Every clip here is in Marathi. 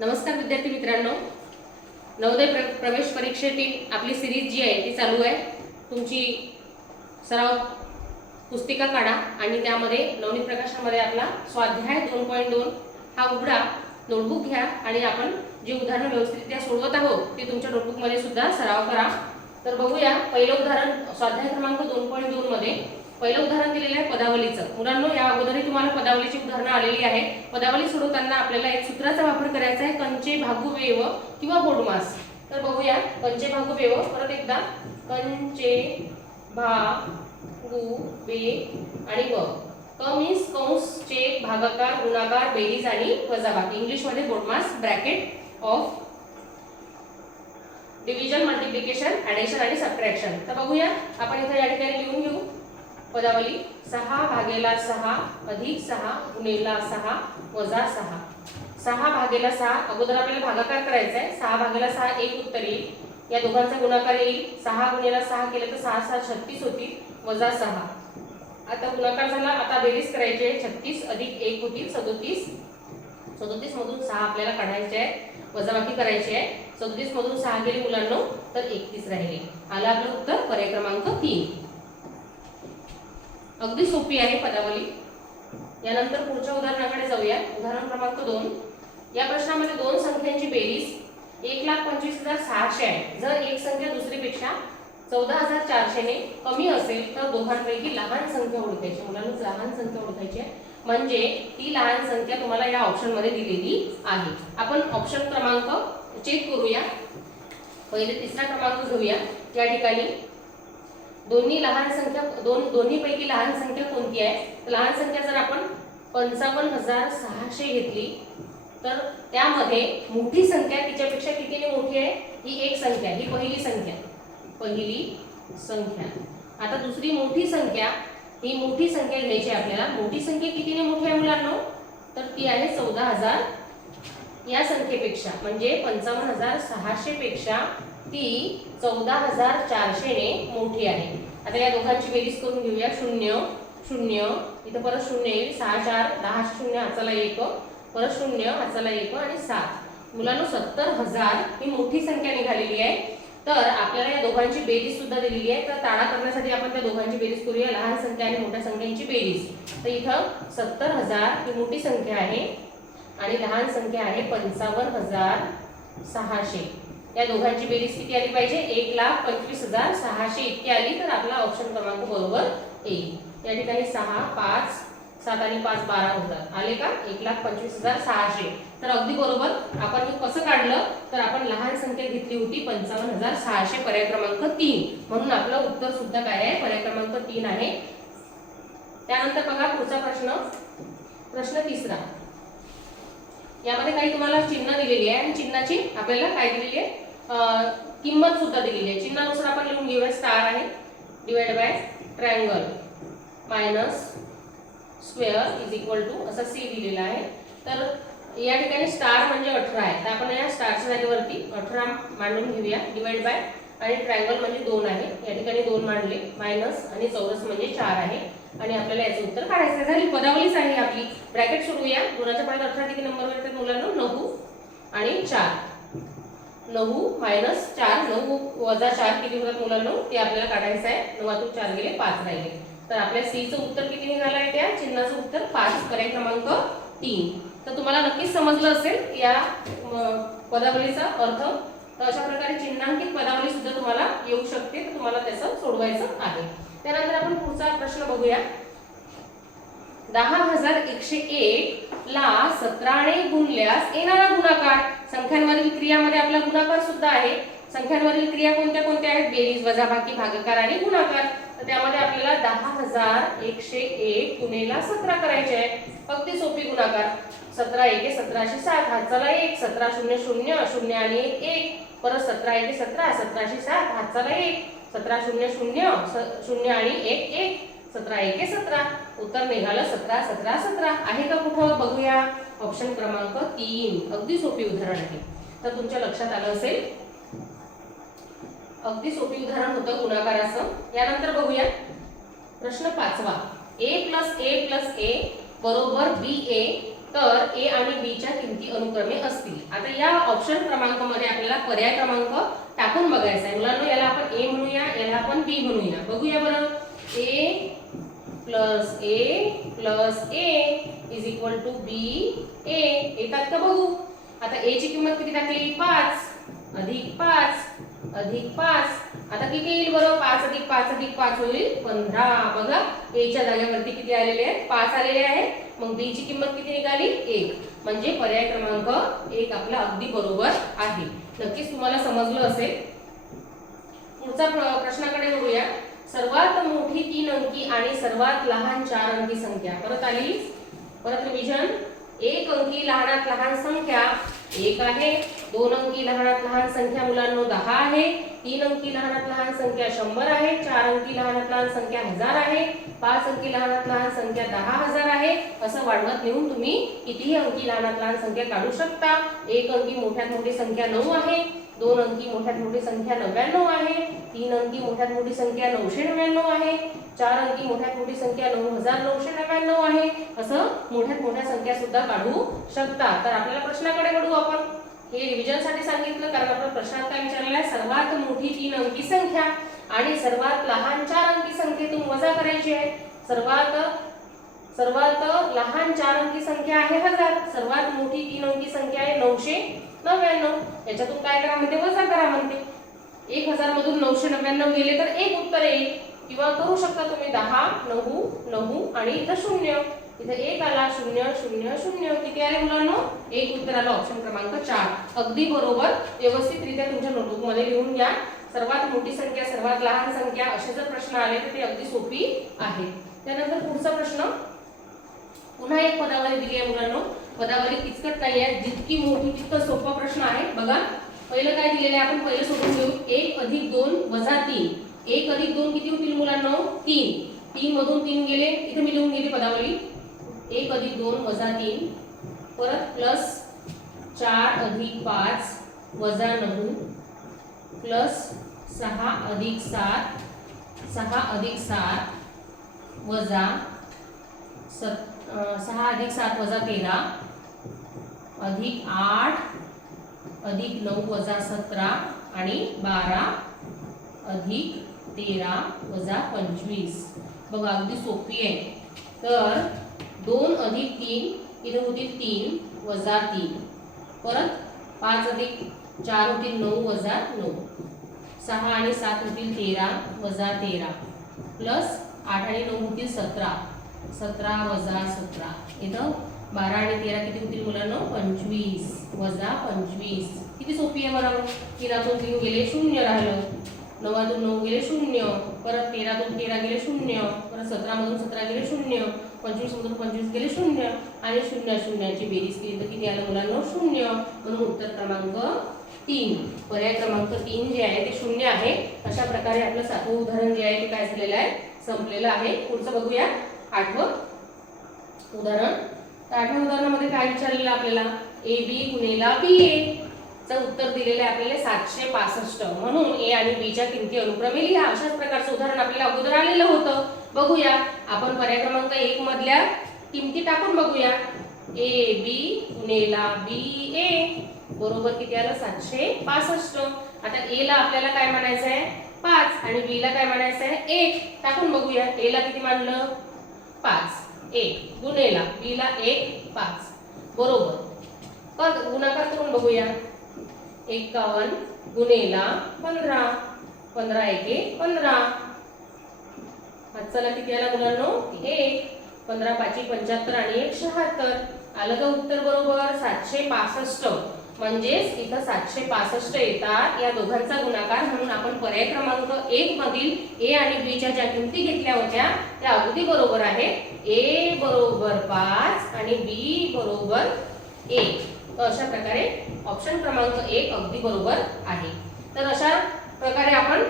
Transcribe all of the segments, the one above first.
नमस्कार विद्यार्थी मित्रांनो, नवोदय प्रवेश परीक्षेतील आपली सिरीज जी आहे ती चालू आहे। तुमची सराव पुस्तिका काढा आणि त्यामध्ये नवनीत प्रकाशनामध्ये आपला स्वाध्याय 2.2 हा उघडा, नोटबुक घ्या आणि आपण जी उदाहरणं व्यवस्थितरित्या सोडवत आहोत ते तुमच्या नोटबुकमध्ये सुद्धा सराव करा। तर बघूया, पहिलं उदाहरण स्वाध्याय क्रमांक 2.2 मध्ये पहिलं उदाहरण दिलेलं आहे पदावलीचं। मुलांनो, या अगोदरही तुम्हाला पदावलीची उदाहरणं आलेली आहेत। पदावली सोडवताना आपल्याला एक सूत्राचा वापर करायचा आहे, कंचे भागू वेव किंवा बोडमास। तर बघूया, कंचे भागू वेव परत एकदा, कंचे भागू वे आणि व। क मीन्स कंस, छेद, भागाकार, गुणाकार, बेरीज आणि वजाबाकी। इंग्लिश मध्ये BODMAS, bracket of division, multiplication, addition आणि सबट्रॅक्शन। तर बघूया, आपण इथे या ठिकाणी लिहून घेऊ पदावली। 6 भागेला 6 अधिक 6 गुणिले 6 वजा 6। 6 भागेला 6 अगोदर आपल्याला भागाकार करायचा आहे। 6 भागेला 6 एक उत्तर येईल, या दोघांचा गुणाकार येईल। 6 गुणिले 6 केले तर 6 6 36 होतील, वजा 6। आता गुणाकार झाला, आता बेरीज करायची आहे। 36 अधिक 1 होतील 37। 37 मधून 6 आपल्याला काढायचे आहे, वजाबाकी करायची आहे। 37 मधून 6 गेले मुलांनो तर 31 राहिले। आला आपलं उत्तर, पर्याय क्रमांक 3। अगदी सोपी आहे पदावली। यानंतर पुढच्या उदाहरणाकडे जाऊया। उदाहरण क्रमांक 2। या प्रश्नामध्ये दोन संख्यांची बेरीज 1,25,600 आहे। जर एक संख्या दुसरीपेक्षा 14,400 ने कमी असेल तर दोघांपैकी लहान संख्या ओळखायची। मुलांना लहान संख्या ओळखायची आहे, म्हणजे ती लहान संख्या तुम्हाला या ऑप्शन मध्ये दिलेली आहे। आपण ऑप्शन क्रमांक चेक करूया। पहिले तिसरा क्रमांक घेऊया। या ठिकाणी दोन्ही लहान संख्या दोन्हीपैकी लहान संख्या कोणती आहे? लहान संख्या जर आपण 55,600 घेतली तर त्यामध्ये मोठी संख्या तिच्यापेक्षा कितीने मोठी आहे? ही एक संख्या, ही पहिली संख्या, पहिली संख्या। आता दुसरी मोठी संख्या, ही मोठी संख्या घ्यायची आपल्याला। मोठी संख्या कितीने मोठी आहे मुलांनो? तर ती आहे 14,000 या संख्येपेक्षा, म्हणजे 55,600 पेक्षा ती 14,400 ने मोठी आहे। आता या दोघांची बेरीज करून घेऊया। 0 0 इथं परत 0 येईल, 6 4 10 0 हाताला 1, परत 0 हाताला 1 आणि 7। मुलांनो 70,000 ही मोठी संख्या निघालेली आहे। तर आपल्याला या दोघांची बेरीज सुद्धा दिलेली आहे। तर टाळा करण्यासाठी आपण त्या दोघांची बेरीज करूया, लहान संख्या आणि मोठ्या संख्यांची बेरीज। तर इथं 70,000 ही मोठी संख्या आहे आणि लहान संख्या आहे 55,600। या दोघांची बेरीज किती आली पाहिजे? 1,25,600 इतकी आली तर आपला ऑप्शन क्रमांक बरोबर येईल। या ठिकाणी 6 5 7 आणि 5 12 होतात, आले का? 1,25,600। तर अगदी बरोबर। आपण हे कसं काढलं तर आपण लहान संख्या घेतली होती 55,600, पर्याय क्रमांक 3। म्हणून आपलं उत्तर सुद्धा काय आहे? पर्याय क्रमांक 3 आहे। त्यानंतर बघा पुढचा प्रश्न, प्रश्न तिसरा। यामध्ये काही तुम्हाला चिन्ह दिलेली आहे आणि चिन्हाची आपल्याला काय दिलेली आहे? किंमत सुद्धा दिलेली आहे। चिन्हानुसार आपण लिहून घेऊया। स्टार आहे, divide by triangle, minus square is equal to असा सी दिलेला आहे। तर या ठिकाणी स्टार म्हणजे 18 आहे, तर आपण या स्टारच्या जागेवरती 18 मांडून घेऊया। डिवाइड बाय आणि ट्रायंगल म्हणजे 2 आहे, या ठिकाणी 2 मांडले, मायनस आणि चौरस म्हणजे 4 आहे आणि आपल्याला याचं उत्तर काढायचं आहे। झाली पदावलीच आहे आपली। ब्रॅकेट सोडवूया। 2च्या पाड्यात 18 किती नंबर येतात मुलांना? 9 आणि 4। 9 मायनस 4, 9 वजा 4 किती होतात मुलांना? ते आपल्याला काढायचं आहे। 9तून 4 गेले, 5 राहिले। तर आपल्या सी चं उत्तर किती निघालं आहे? त्या चिन्हाचं उत्तर 5, पर्याय क्रमांक 3। तर तुम्हाला नक्कीच समजलं असेल या पदावलीचा अर्थ। तर अशा प्रकारे चिन्हांकित पदावली सुद्धा तुम्हाला येऊ शकते, तर तुम्हाला त्याचं सोडवायचं आहे। त्यानंतर आपण पुढचा प्रश्न बघूया। 10,101 ला 17 ने गुणल्यास येणारा गुणाकार। संख्यांवरील क्रियामध्ये आपला गुणाकार सुद्धा आहे। संख्यांवरील क्रिया कोणत्या कोणत्या आहेत? बेरीज, वजाबाकी, भागाकार आणि गुणाकार। तर त्यामध्ये आपल्याला 10,101 गुणिले 17 करायचे आहे। अगदी सोपी गुणाकार। 17 1 17,700 हाताला 1, 17 0 0 0 आणि 1 1, परत 17 1 17 17,700 हाताला 1, 17 0 0 0 आणि 1 1, 17 1 17। उत्तर निघालं 17 17 17। आहे का कुठं? बघूया, ऑप्शन क्रमांक 3। अगदी सोपी उदाहरण आहे, तर तुमच्या लक्षात आलं असेल। अगदी सोपी उदाहरण होतं गुणाकाराचं। यानंतर बघूया प्रश्न 5वा। a + a + a बरोबर ba तर ए आणि बी च्या किमती अनुक्रमे असतील. आता या ऑप्शन क्रमांकामध्ये आपल्याला पर्याय क्रमांक टाकून बघायचा आहे. मुलांना याला आपण ए म्हणूया, याला आपण बी म्हणूया. बघूया बरं. A plus A is equal to B A. येतात का बघू. आता ए ची किंमत किती टाकली 5 अधिक 5 अधिक 5. आता किती येईल बरं. 5 अधिक 5 अधिक 5 होईल 15. बघा ए च्या जागेवरती किती आलेले आहेत 5 आलेले आहेत. मग बी ची किंमत किती निघाली 1. म्हणजे पर्याय क्रमांक 1 आपला अगदी बरोबर आहे. नक्कीच तुम्हाला समजलं असेल. पुढचा प्रश्नाकडे वळूया. सर्वात मोठी 3 अंकी आणि सर्वात लहान 4 अंकी संख्या. परत आली. परत रिव्हिजन. 1 अंकी लहानात लहान संख्या 1 आहे. 2 अंकी लहानात लहान संख्या मुलांनो 10 आहे. 3 अंकी लहानात लहान संख्या 100 आहे. 4 अंकी लहानात लहान संख्या 1000 आहे. 5 अंकी लहानात लहान संख्या 10,000 आहे. असं वाढवत नेऊन तुम्ही कितीही अंकी लहानात लहान संख्या काढू शकता. 1 अंकी मोठ्यात मोठी संख्या 9 आहे. 2 अंकी मोठ्यात मोठी संख्या 99 आहे. 3 अंकी मोठ्यात मोठी संख्या 999 आहे. 4 अंकी मोठ्यात मोठी संख्या 9999 आहे. असं मोठ्यात मोठ्या संख्या सुद्धा काढू शकता. तर आपल्याला प्रश्नाकडे वळू आपण. हे रिव्हिजन साठी सांगितलं कारण आपला प्रश्नात काय विचारलेला आहे. सर्वात मोठी 3 अंकी संख्या आणि सर्वात लहान 4 अंकी संख्येतून वजा करायची आहे. सर्वात लहान 4 अंकी संख्या आहे 1000. सर्वात मोठी 3 अंकी संख्या आहे 999. याच्यातून काय करा म्हणते वजा करा म्हणते. 1000 मधून 999 गेले तर एक उत्तर येईल. किंवा करू शकता तुम्ही 10 9 9 आणि इथं 0. इथे 1 आला 0 0 0. किती आले मुलांनो. एक उत्तर आलं ऑप्शन क्रमांक 4. अगदी बरोबर. व्यवस्थितरित्या तुमच्या नोटबुक मध्ये लिहून घ्या. सर्वात मोठी संख्या सर्वात लहान संख्या असे जर प्रश्न आले तर ते अगदी सोपी आहे. त्यानंतर पुढचा प्रश्न. पुन्हा एक पदावली दिली आहे मुलांनो. पदावली किचकट नाही आहे. जितकी मोठी तितकं सोपा प्रश्न आहे. बघा पहिलं काय दिलेलं आहे आपण पहिलं सोडून घेऊ. 1 अधिक 2 वजा 3. 1 अधिक 2 किती होतील मुलांनो 3. 3 मधून 3 गेले. इथे मी लिहून घेते पदावली. 1 अधिक 2 वजा 3. परत प्लस 4 अधिक 5 वजा 9 प्लस 6 अधिक 7 6 अधिक 7 वजा 6 अधिक 7 वजा 13 अधिक 8 अधिक 9 वजा 17 आणि 12 अधिक 13 वजा 25. बघा अगदी सोपी आहे. तर 2 अधिक 3 इथे होतील 3 वजा 3. परत 5 अधिक 4 होतील 9 वजा 9. 6 आणि 7 होतील 13 वजा 13 प्लस 8 आणि 9 होतील 17. 17 वजा 17. इथं 12 आणि 13 किती होतील मुलांनो 25 वजा 25. किती सोपी आहे बरोबर. 3तून 3 गेले 0 राहिलं. 9तून 9 गेले 0. परत 13तून 13 गेले 0. परत 17 मधून 17 गेले 0. 25 मधून 25 गेले 0 आणि 0 0ची बेरीज केली तर किती आलं मुलांनो 0. म्हणून उत्तर क्रमांक 3 पर्याय क्रमांक 3 जे आहे ते 0 आहे. अशा प्रकारे आपलं 7वं उदाहरण जे आहे ते काय झालेलं आहे संपलेलं आहे. पुढचं बघूया 8वं उदाहरण. तर 8व्या उदाहरणामध्ये काय विचारलेलं आपल्याला ए बी गुणेला बी ए चं उत्तर दिलेलं आहे आपल्याला 765. म्हणून ए आणि बी च्या किमती अनुक्रमे लिहा. अशाच प्रकारचं उदाहरण आपल्याला अगोदर आलेलं होतं. बघूया आपण पर्याय क्रमांक 1 मधल्या किमती टाकून बघूया. ए बी गुणेला बी ए बरोबर किती आलं 765. आता ए ला आपल्याला काय म्हणायचं आहे 5 आणि बी ला काय म्हणायचं आहे 1. टाकून बघूया. ए ला किती मानलं 5 1 गुणेला बी ला 1 5 बरोबर. पण गुणाकार करून बघूया. 51 गुणेला 15 15 एके 15. चला किती आला मुलांनो 1. 15 5 75 आणि 1 76. आलं का उत्तर बरोबर 765. म्हणजेच इथं 765 येतात. या दोघांचा गुणाकार म्हणून आपण पर्याय क्रमांक 1 मधील ए आणि बी च्या ज्या किमती घेतल्या होत्या त्या अगदी बरोबर आहेत. ए बरोबर 5 आणि बी बरोबर 1. तर अशा प्रकारे ऑप्शन क्रमांक 1 अगदी बरोबर आहे. तर अशा प्रकारे आपण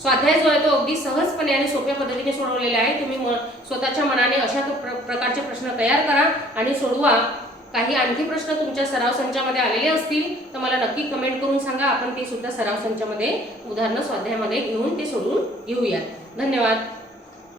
स्वाध्याय जो आहे तो अगदी सहजपणे आणि सोप्या पद्धतीने सोडवलेला आहे. तुम्ही स्वतःच्या मनाने अशा प्रकारचे प्रश्न तयार करा आणि सोडवा. काही आणखी प्रश्न तुमच्या सराव संचामध्ये आलेले असतील तर मला नक्की कमेंट करून सांगा. आपण ते सुद्धा सराव संचामध्ये उदाहरणं स्वाध्यायामध्ये घेऊन ते सोडवून घेऊयात. धन्यवाद.